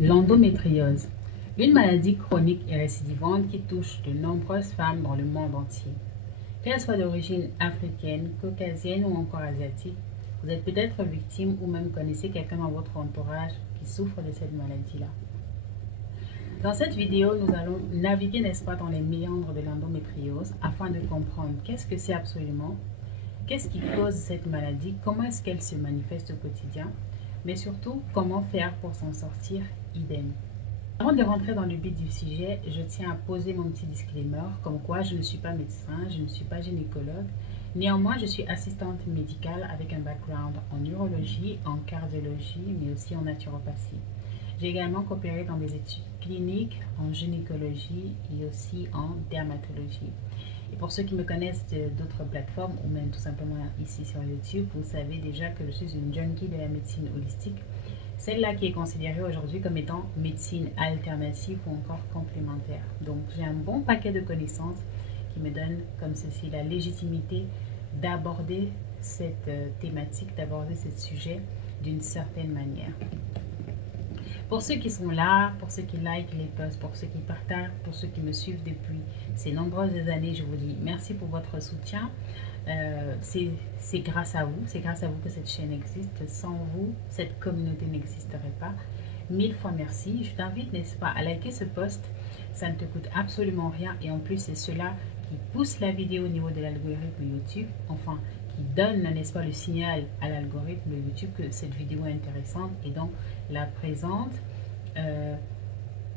L'endométriose, une maladie chronique et récidivante qui touche de nombreuses femmes dans le monde entier. Qu'elles soient d'origine africaine, caucasienne ou encore asiatique, vous êtes peut-être victime ou même connaissez quelqu'un dans votre entourage qui souffre de cette maladie-là. Dans cette vidéo, nous allons naviguer, n'est-ce pas, dans les méandres de l'endométriose afin de comprendre qu'est-ce que c'est absolument, qu'est-ce qui cause cette maladie, comment est-ce qu'elle se manifeste au quotidien, mais surtout comment faire pour s'en sortir idem. Avant de rentrer dans le vif du sujet, je tiens à poser mon petit disclaimer, comme quoi je ne suis pas médecin, je ne suis pas gynécologue. Néanmoins, je suis assistante médicale avec un background en urologie, en cardiologie, mais aussi en naturopathie. J'ai également coopéré dans des études cliniques en gynécologie et aussi en dermatologie. Et pour ceux qui me connaissent d'autres plateformes ou même tout simplement ici sur YouTube, vous savez déjà que je suis une junkie de la médecine holistique, celle-là qui est considérée aujourd'hui comme étant médecine alternative ou encore complémentaire. Donc j'ai un bon paquet de connaissances qui me donne comme ceci la légitimité d'aborder cette thématique, d'aborder ce sujet d'une certaine manière. Pour ceux qui sont là, pour ceux qui likent les posts, pour ceux qui partagent, pour ceux qui me suivent depuis ces nombreuses années, je vous dis merci pour votre soutien. C'est grâce à vous que cette chaîne existe. Sans vous, cette communauté n'existerait pas. Mille fois merci. Je t'invite, n'est-ce pas, à liker ce post. Ça ne te coûte absolument rien et en plus, c'est cela qui pousse la vidéo au niveau de l'algorithme YouTube. Enfin, qui donne, n'est-ce pas, le signal à l'algorithme YouTube que cette vidéo est intéressante et donc la présente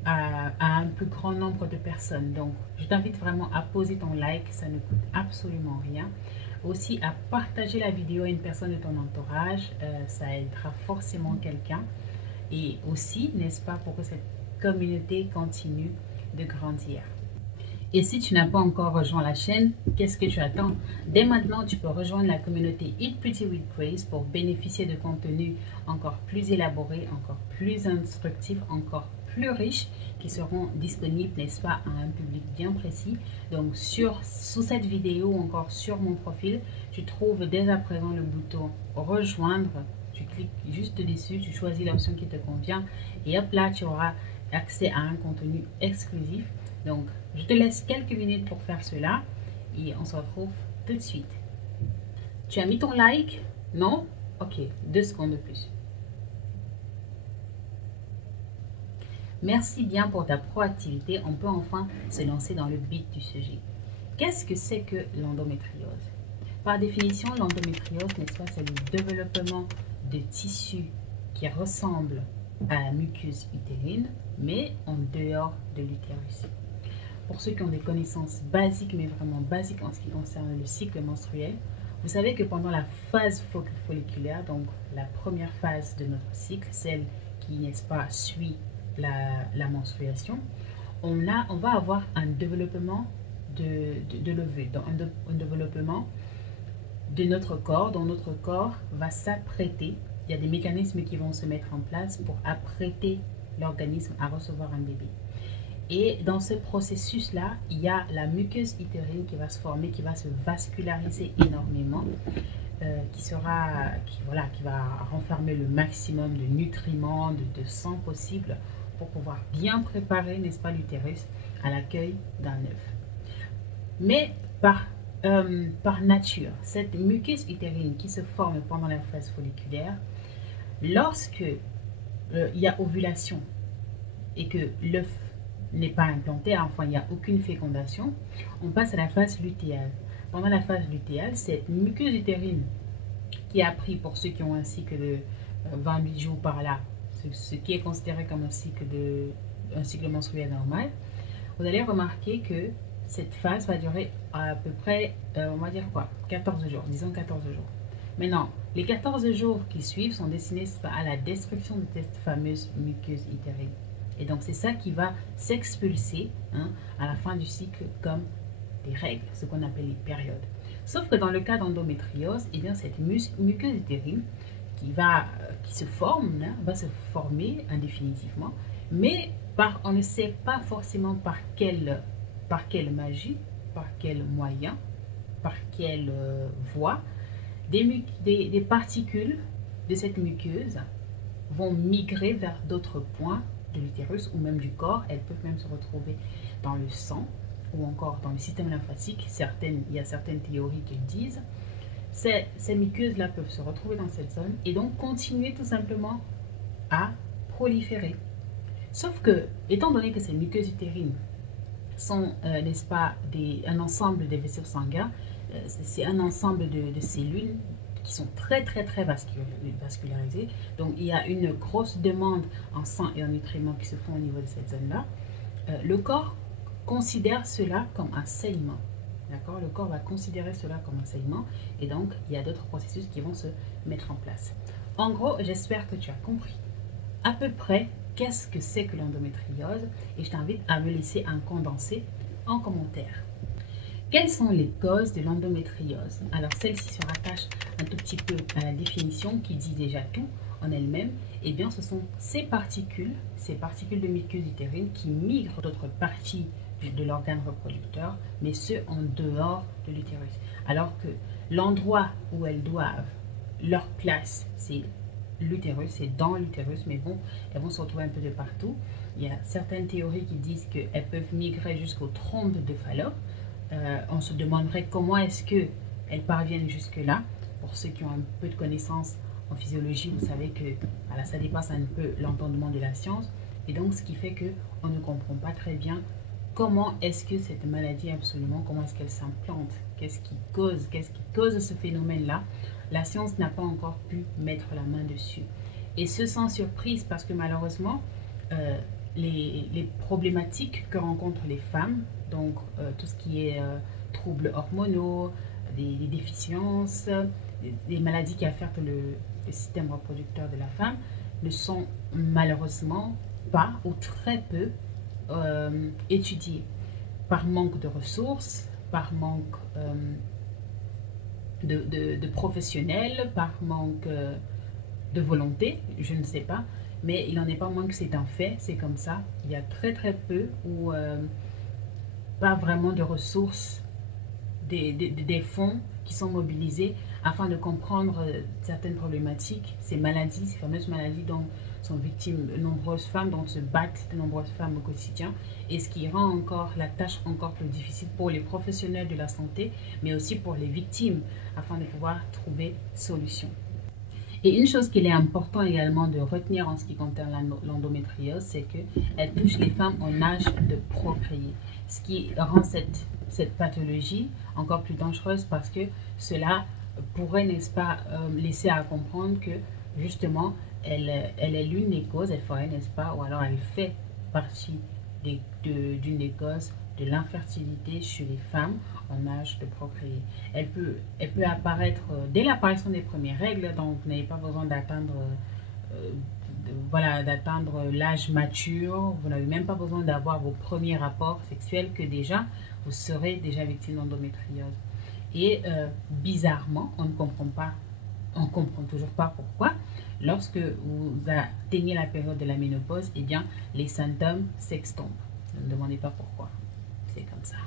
à un plus grand nombre de personnes. Donc, je t'invite vraiment à poser ton like, ça ne coûte absolument rien. Aussi, à partager la vidéo à une personne de ton entourage, ça aidera forcément quelqu'un. Et aussi, n'est-ce pas, pour que cette communauté continue de grandir. Et si tu n'as pas encore rejoint la chaîne, qu'est-ce que tu attends? Dès maintenant, tu peux rejoindre la communauté Eat Pretty with Grace pour bénéficier de contenus encore plus élaborés, encore plus instructifs, encore plus riches, qui seront disponibles, n'est-ce pas, à un public bien précis. Donc, sous cette vidéo ou encore sur mon profil, tu trouves dès à présent le bouton rejoindre. Tu cliques juste dessus, tu choisis l'option qui te convient et hop là, tu auras accès à un contenu exclusif. Donc, je te laisse quelques minutes pour faire cela et on se retrouve tout de suite. Tu as mis ton like? Non? Ok, 2 secondes de plus. Merci bien pour ta proactivité. On peut enfin se lancer dans le vif du sujet. Qu'est-ce que c'est que l'endométriose? Par définition, l'endométriose, n'est-ce pas, c'est le développement de tissus qui ressemblent à la muqueuse utérine, mais en dehors de l'utérus. Pour ceux qui ont des connaissances basiques, mais vraiment basiques en ce qui concerne le cycle menstruel, vous savez que pendant la phase folliculaire, donc la première phase de notre cycle, celle qui, n'est-ce pas, suit la menstruation, on va avoir un développement de l'ovule, un développement de notre corps, dont notre corps va s'apprêter. Il y a des mécanismes qui vont se mettre en place pour apprêter l'organisme à recevoir un bébé. Et dans ce processus-là, il y a la muqueuse utérine qui va se former, qui va se vasculariser énormément, qui va renfermer le maximum de nutriments, de sang possible pour pouvoir bien préparer, n'est-ce pas, l'utérus à l'accueil d'un œuf. Mais par nature, cette muqueuse utérine qui se forme pendant la phase folliculaire, lorsque il y a ovulation et que l'œuf n'est pas implanté, enfin il n'y a aucune fécondation, on passe à la phase lutéale. Pendant la phase lutéale, cette muqueuse utérine qui a pris, pour ceux qui ont un cycle de 28 jours par là, ce qui est considéré comme un cycle menstruel normal, vous allez remarquer que cette phase va durer à peu près, on va dire quoi, 14 jours, disons 14 jours. Maintenant, les 14 jours qui suivent sont destinés à la destruction de cette fameuse muqueuse utérine. Et donc, c'est ça qui va s'expulser à la fin du cycle comme des règles, ce qu'on appelle les périodes. Sauf que dans le cas d'endométriose, eh bien, cette muqueuse utérine qui se forme, va se former indéfinitivement, mais on ne sait pas forcément par quelle magie, par quel moyen, par quelle voie, des particules de cette muqueuse vont migrer vers d'autres points de l'utérus ou même du corps. Elles peuvent même se retrouver dans le sang ou encore dans le système lymphatique. Il y a certaines théories qui le disent. Ces muqueuses-là peuvent se retrouver dans cette zone et donc continuer tout simplement à proliférer. Sauf que, étant donné que ces muqueuses utérines sont, n'est-ce pas, un ensemble de vaisseaux sanguins, c'est un ensemble de cellules qui sont très vascularisées. Donc, il y a une grosse demande en sang et en nutriments qui se font au niveau de cette zone-là. Le corps considère cela comme un saignement. D'accord? Le corps va considérer cela comme un saignement et donc il y a d'autres processus qui vont se mettre en place. En gros, j'espère que tu as compris à peu près qu'est-ce que c'est que l'endométriose et je t'invite à me laisser un condensé en commentaire. Quelles sont les causes de l'endométriose? Alors celle-ci se rattache un tout petit peu à la définition qui dit déjà tout en elle-même. Eh bien ce sont ces particules de muqueuse utérine qui migrent d'autres parties de l'organe reproducteur, mais ce en dehors de l'utérus. Alors que l'endroit où elles doivent, leur place, c'est l'utérus, c'est dans l'utérus, mais bon, elles vont se retrouver un peu de partout. Il y a certaines théories qui disent qu'elles peuvent migrer jusqu'aux trompes de Fallope. On se demanderait comment est-ce qu'elles parviennent jusque-là. Pour ceux qui ont un peu de connaissances en physiologie, vous savez que voilà, ça dépasse un peu l'entendement de la science. Et donc, ce qui fait qu'on ne comprend pas très bien comment est-ce que cette maladie, absolument, comment est-ce qu'elle s'implante, qu'est-ce qui cause ce phénomène-là. La science n'a pas encore pu mettre la main dessus. Et ce sans surprise, parce que malheureusement, les problématiques que rencontrent les femmes, donc tout ce qui est troubles hormonaux, des déficiences, des maladies qui affectent le système reproducteur de la femme, ne sont malheureusement pas ou très peu étudiées par manque de ressources, par manque de professionnels, par manque de volonté, je ne sais pas, mais il n'en est pas moins que c'est un fait, c'est comme ça. Il y a très peu ou pas vraiment de ressources, des fonds qui sont mobilisés afin de comprendre certaines problématiques, ces maladies, ces fameuses maladies dont sont victimes de nombreuses femmes, dont se battent de nombreuses femmes au quotidien, et ce qui rend encore la tâche encore plus difficile pour les professionnels de la santé, mais aussi pour les victimes, afin de pouvoir trouver solution. Et une chose qu'il est important également de retenir en ce qui concerne l'endométriose, c'est qu'elle touche les femmes en âge de procréer, ce qui rend cette pathologie encore plus dangereuse parce que cela pourrait, n'est-ce pas, laisser à comprendre que justement, elle est l'une des causes, elle ferait, n'est-ce pas, ou alors elle fait partie d'une des causes de l'infertilité chez les femmes en âge de procréer. Elle peut apparaître dès l'apparition des premières règles, donc vous n'avez pas besoin d'attendre d'attendre l'âge mature, vous n'avez même pas besoin d'avoir vos premiers rapports sexuels que déjà, vous serez déjà victime d'endométriose. Et bizarrement, on ne comprend toujours pas pourquoi. Lorsque vous atteignez la période de la ménopause, eh bien, les symptômes s'estompent. Ne me demandez pas pourquoi. C'est comme ça.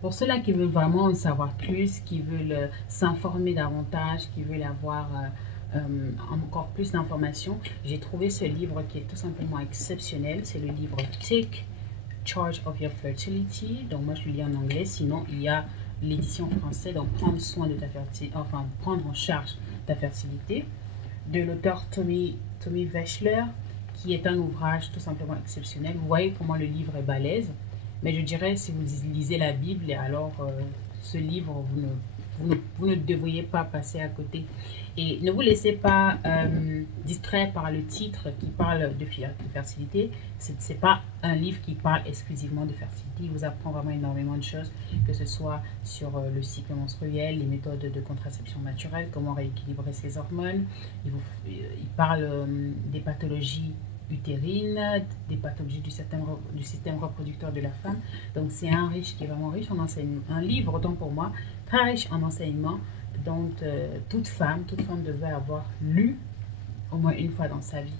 Pour ceux-là qui veulent vraiment en savoir plus, qui veulent s'informer davantage, qui veulent avoir encore plus d'informations, j'ai trouvé ce livre qui est tout simplement exceptionnel. C'est le livre Take Charge of Your Fertility. Donc moi je le lis en anglais, sinon il y a l'édition française, donc prendre soin de ta fertilité, enfin prendre en charge ta fertilité, de l'auteur Tommy Veschler, qui est un ouvrage tout simplement exceptionnel. Vous voyez comment le livre est balèze, mais je dirais si vous lisez la Bible, alors ce livre vous ne devriez pas passer à côté. Et ne vous laissez pas distraire par le titre qui parle de fertilité. Ce n'est pas un livre qui parle exclusivement de fertilité. Il vous apprend vraiment énormément de choses, que ce soit sur le cycle menstruel, les méthodes de contraception naturelle, comment rééquilibrer ses hormones. Il parle des pathologies utérines, des pathologies du système reproducteur de la femme. Donc c'est un vraiment riche en enseignements. Un livre, autant pour moi, très riche en enseignements, dont toute femme devait avoir lu au moins une fois dans sa vie.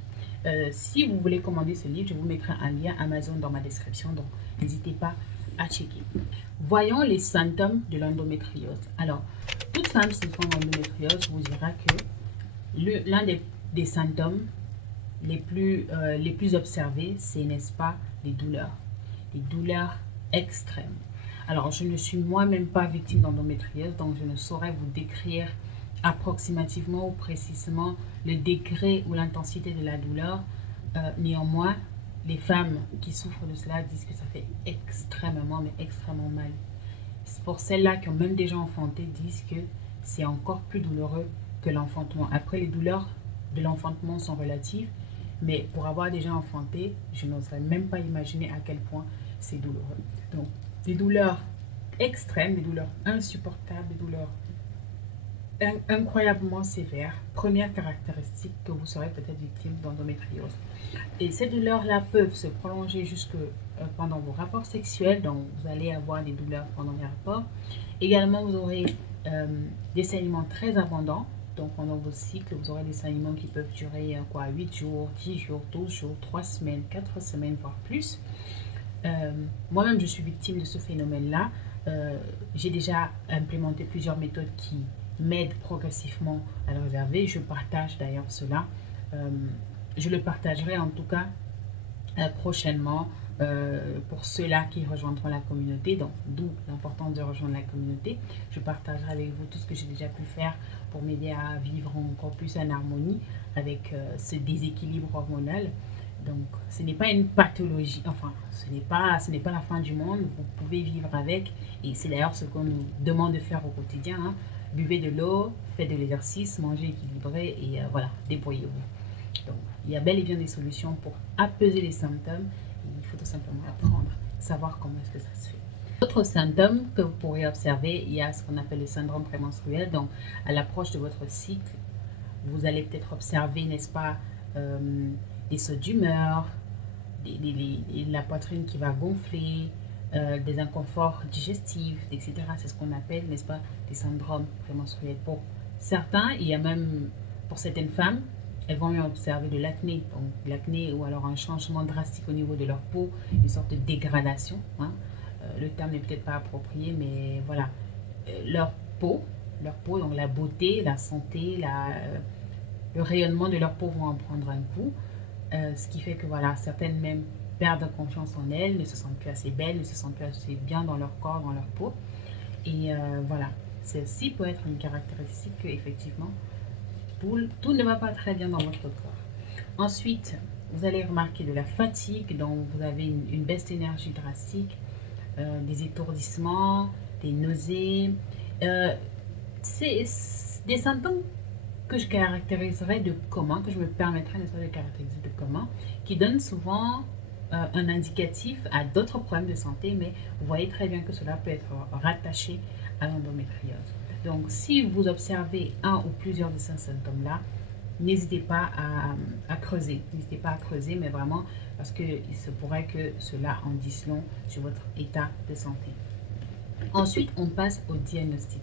Si vous voulez commander ce livre, je vous mettrai un lien Amazon dans ma description, donc n'hésitez pas à checker. Voyons les symptômes de l'endométriose. Alors, toute femme souffrant d'endométriose vous dira que l'un des symptômes les plus observées, c'est, n'est-ce pas, les douleurs extrêmes. Alors, je ne suis moi-même pas victime d'endométriose, donc je ne saurais vous décrire approximativement ou précisément le degré ou l'intensité de la douleur. Néanmoins, les femmes qui souffrent de cela disent que ça fait extrêmement, mais extrêmement mal. Pour celles-là qui ont même déjà enfanté, disent que c'est encore plus douloureux que l'enfantement. Après, les douleurs de l'enfantement sont relatives, mais pour avoir déjà enfanté, je n'oserais même pas imaginer à quel point c'est douloureux. Donc, des douleurs extrêmes, des douleurs insupportables, des douleurs incroyablement sévères. Première caractéristique, que vous serez peut-être victime d'endométriose. Et ces douleurs-là peuvent se prolonger jusque pendant vos rapports sexuels, donc vous allez avoir des douleurs pendant les rapports. Également, vous aurez des saignements très abondants. Donc pendant vos cycles, vous aurez des saignements qui peuvent durer 8 jours, 10 jours, 12 jours, 3 semaines, 4 semaines, voire plus. Moi-même, je suis victime de ce phénomène-là. J'ai déjà implémenté plusieurs méthodes qui m'aident progressivement à le réserver. Je partage d'ailleurs cela. Je le partagerai en tout cas prochainement pour ceux-là qui rejoindront la communauté. Donc, d'où l'importance de rejoindre la communauté. Je partagerai avec vous tout ce que j'ai déjà pu faire pour m'aider à vivre encore plus en harmonie avec ce déséquilibre hormonal. Donc, ce n'est pas une pathologie, enfin, ce n'est pas la fin du monde, vous pouvez vivre avec, et c'est d'ailleurs ce qu'on nous demande de faire au quotidien, hein. Buvez de l'eau, faites de l'exercice, mangez équilibré, et voilà, débrouillez-vous. Donc, il y a bel et bien des solutions pour apaiser les symptômes, et il faut tout simplement apprendre, savoir comment est-ce que ça se fait. Autre symptôme que vous pourrez observer, il y a ce qu'on appelle le syndrome prémenstruel, donc à l'approche de votre cycle, vous allez peut-être observer, n'est-ce pas, des sauts d'humeur, la poitrine qui va gonfler, des inconforts digestifs, etc. C'est ce qu'on appelle, n'est-ce pas, des syndromes prémenstruels. Pour certains, il y a même, pour certaines femmes, elles vont observer de l'acné, donc l'acné ou alors un changement drastique au niveau de leur peau, une sorte de dégradation. Hein. Le terme n'est peut-être pas approprié, mais voilà. Leur peau, donc la beauté, la santé, le rayonnement de leur peau vont en prendre un coup. Ce qui fait que voilà, certaines même perdent confiance en elles, ne se sentent plus assez belles, ne se sentent plus assez bien dans leur corps, dans leur peau. Et voilà, ceci peut être une caractéristique que effectivement tout ne va pas très bien dans votre corps. Ensuite, vous allez remarquer de la fatigue, donc vous avez une baisse d'énergie drastique, des étourdissements, des nausées. C'est des symptômes que je caractériserais de commun, que je me permettrais de caractériser de commun, qui donne souvent un indicatif à d'autres problèmes de santé, mais vous voyez très bien que cela peut être rattaché à l'endométriose. Donc, si vous observez un ou plusieurs de ces symptômes-là, n'hésitez pas à creuser. N'hésitez pas à creuser, mais vraiment parce qu'il se pourrait que cela en dise long sur votre état de santé. Ensuite, on passe au diagnostic.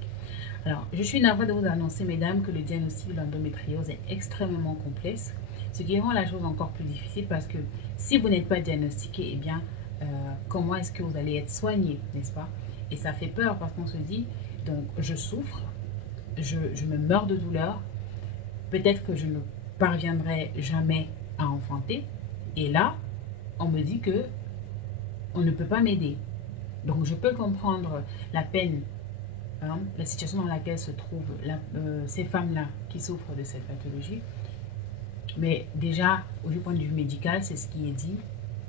Alors, je suis navrée de vous annoncer, mesdames, que le diagnostic de l'endométriose est extrêmement complexe, ce qui rend la chose encore plus difficile parce que si vous n'êtes pas diagnostiqué, eh bien, comment est-ce que vous allez être soigné, n'est-ce pas? Et ça fait peur parce qu'on se dit, donc, je souffre, je me meurs de douleur, peut-être que je ne parviendrai jamais à enfanter, et là, on me dit que on ne peut pas m'aider. Donc, je peux comprendre la peine, hein, la situation dans laquelle se trouvent ces femmes-là qui souffrent de cette pathologie. Mais déjà, du point de vue médical, c'est ce qui est dit,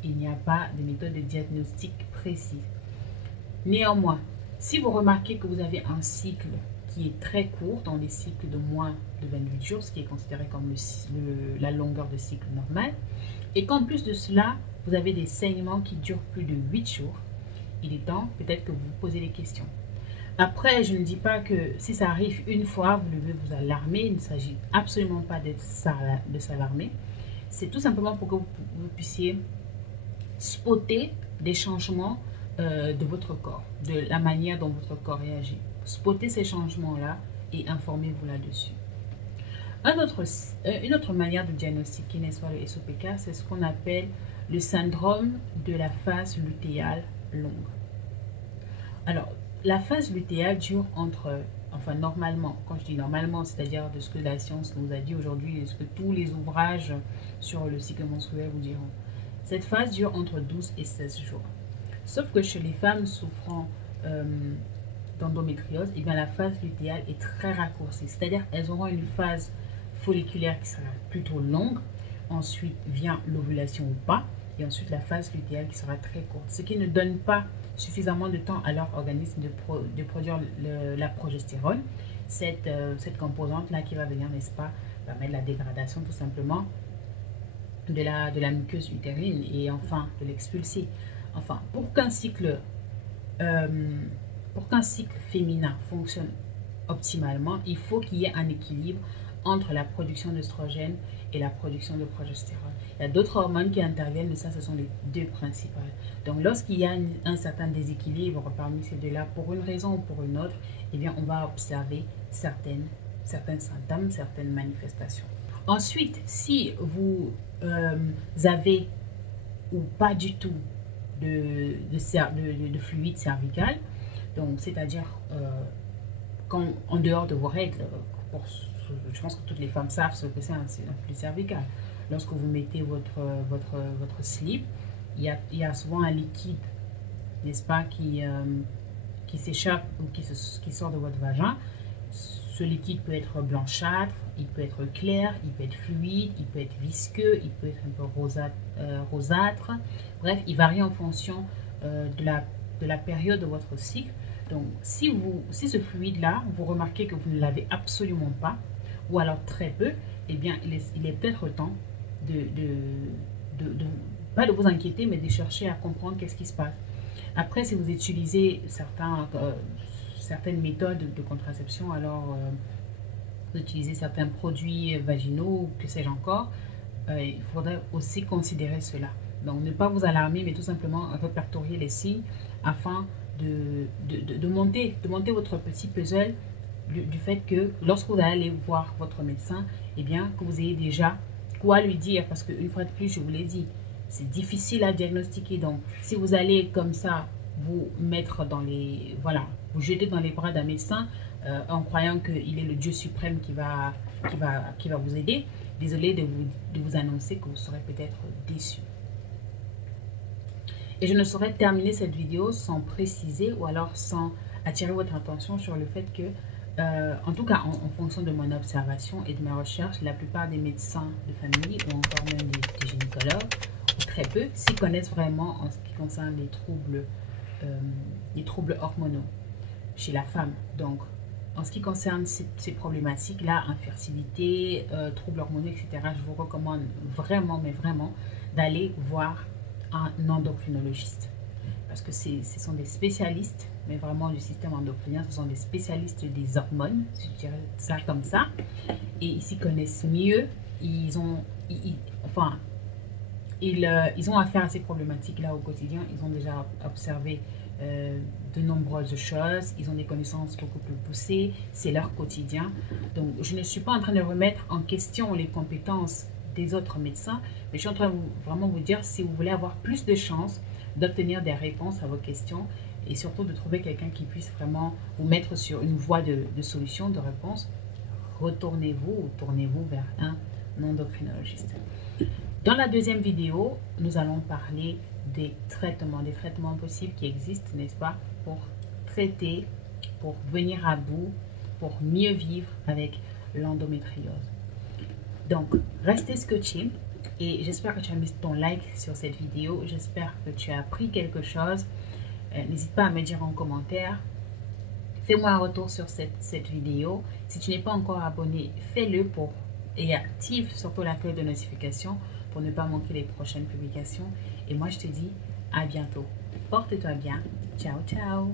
il n'y a pas de méthode de diagnostic précise. Néanmoins, si vous remarquez que vous avez un cycle qui est très court, dans les cycles de moins de 28 jours, ce qui est considéré comme la longueur de cycle normal, et qu'en plus de cela, vous avez des saignements qui durent plus de 8 jours, il est temps peut-être que vous vous posez des questions. Après, je ne dis pas que si ça arrive une fois, vous devez vous alarmer. Il ne s'agit absolument pas de s'alarmer. C'est tout simplement pour que vous puissiez spotter des changements de votre corps, de la manière dont votre corps réagit. Spotter ces changements-là et informez-vous là-dessus. Une autre manière de diagnostiquer, n'est-ce pas, le SOPK, c'est ce qu'on appelle le syndrome de la phase lutéale longue. Alors, la phase lutéale dure entre enfin normalement, quand je dis normalement, c'est-à-dire de ce que la science nous a dit aujourd'hui et ce que tous les ouvrages sur le cycle menstruel vous diront. Cette phase dure entre 12 et 16 jours. Sauf que chez les femmes souffrant d'endométriose, eh bien la phase lutéale est très raccourcie. C'est-à-dire elles auront une phase folliculaire qui sera plutôt longue. Ensuite vient l'ovulation ou pas. Et ensuite la phase lutéale qui sera très courte. Ce qui ne donne pas suffisamment de temps à leur organisme de produire la progestérone. Cette composante-là qui va venir, n'est-ce pas, permettre la dégradation tout simplement de la muqueuse utérine et enfin de l'expulser. Enfin, pour qu'un cycle féminin fonctionne optimalement, il faut qu'il y ait un équilibre entre la production d'œstrogène et la production de progestérone. Il y a d'autres hormones qui interviennent, mais ça, ce sont les deux principales. Donc, lorsqu'il y a un certain déséquilibre parmi ces deux-là, pour une raison ou pour une autre, eh bien, on va observer certains symptômes, certaines manifestations. Ensuite, si vous avez ou pas du tout de fluide cervical, donc c'est-à-dire en dehors de vos règles, je pense que toutes les femmes savent ce que c'est un fluide cervical. Lorsque vous mettez votre slip, il y a souvent un liquide, n'est-ce pas, qui s'échappe ou qui sort de votre vagin. Ce liquide peut être blanchâtre, il peut être clair, il peut être fluide, il peut être visqueux, il peut être un peu rosâtre. Bref, il varie en fonction de la période de votre cycle. Donc, si ce fluide-là, vous remarquez que vous ne l'avez absolument pas, ou alors très peu, eh bien, il est peut-être temps pas de vous inquiéter, mais de chercher à comprendre qu'est-ce qui se passe. Après, si vous utilisez certaines méthodes de contraception, alors vous utilisez certains produits vaginaux, que sais-je encore, il faudrait aussi considérer cela. Donc, ne pas vous alarmer, mais tout simplement répertorier les signes afin de monter votre petit puzzle du fait que lorsque vous allez voir votre médecin, eh bien, que vous ayez déjà quoi lui dire, parce qu'une fois de plus, je vous l'ai dit, c'est difficile à diagnostiquer. Donc, si vous allez comme ça vous mettre vous jeter dans les bras d'un médecin en croyant qu'il est le Dieu suprême qui va vous aider, désolé de vous annoncer que vous serez peut-être déçu. Et je ne saurais terminer cette vidéo sans préciser ou alors sans attirer votre attention sur le fait que, en tout cas en fonction de mon observation et de mes recherches, la plupart des médecins de famille ou encore même des gynécologues, ou très peu, s'y connaissent vraiment en ce qui concerne les troubles hormonaux chez la femme. Donc, en ce qui concerne ces problématiques-là, infertilité, troubles hormonaux, etc., je vous recommande vraiment, mais vraiment, d'aller voir un endocrinologiste. Parce que ce sont des spécialistes, mais vraiment du système endocrinien, ce sont des spécialistes des hormones, si je dirais ça comme ça. Et ils s'y connaissent mieux. Ils ont affaire à ces problématiques-là au quotidien. Ils ont déjà observé de nombreuses choses. Ils ont des connaissances beaucoup plus poussées. C'est leur quotidien. Donc, je ne suis pas en train de remettre en question les compétences des autres médecins, mais je suis en train de vraiment vous dire, si vous voulez avoir plus de chances d'obtenir des réponses à vos questions et surtout de trouver quelqu'un qui puisse vraiment vous mettre sur une voie de solution, de réponse, retournez-vous ou tournez-vous vers un endocrinologiste. Dans la deuxième vidéo, nous allons parler des traitements possibles qui existent, n'est-ce pas, pour traiter, pour venir à bout, pour mieux vivre avec l'endométriose. Donc, restez scotchés et j'espère que tu as mis ton like sur cette vidéo. J'espère que tu as appris quelque chose. N'hésite pas à me dire en commentaire. Fais-moi un retour sur cette vidéo. Si tu n'es pas encore abonné, fais-le et active surtout la cloche de notification pour ne pas manquer les prochaines publications. Et moi, je te dis à bientôt. Porte-toi bien. Ciao, ciao.